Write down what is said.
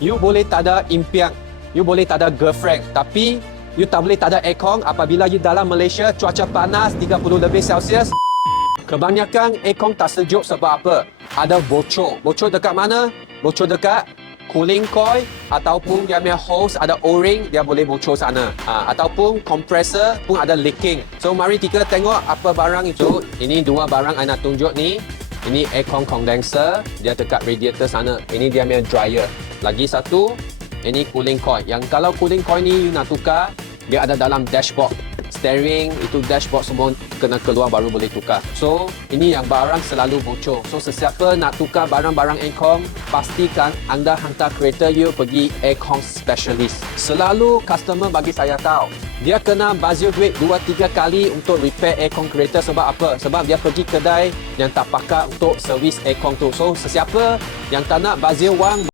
You boleh tak ada impian, you boleh tak ada girlfriend, tapi you tak boleh tak ada aircon apabila you dalam Malaysia cuaca panas 30 lebih Celsius. Kebanyakan aircon tak sejuk sebab apa? Ada bocor. Bocor dekat mana? Bocor dekat cooling coil ataupun dia punya hose ada O-ring, dia boleh bocor sana. Ataupun compressor pun ada leaking. So mari kita tengok apa barang itu. Ini dua barang saya nak tunjuk ni. Ini aircon condenser, dia dekat radiator sana. Ini dia punya dryer. Lagi satu, ini cooling coil. Yang kalau cooling coil ni you nak tukar, dia ada dalam dashboard. Steering, itu dashboard semua kena keluar baru boleh tukar. So, ini yang barang selalu bocor. So, sesiapa nak tukar barang-barang aircon, pastikan anda hantar kereta you pergi aircon specialist. Selalu customer bagi saya tahu, dia kena bazir duit 2-3 kali untuk repair aircon kereta. Sebab apa? Sebab dia pergi kedai yang tak pakar untuk servis aircon tu. So, sesiapa yang tak nak bazir wang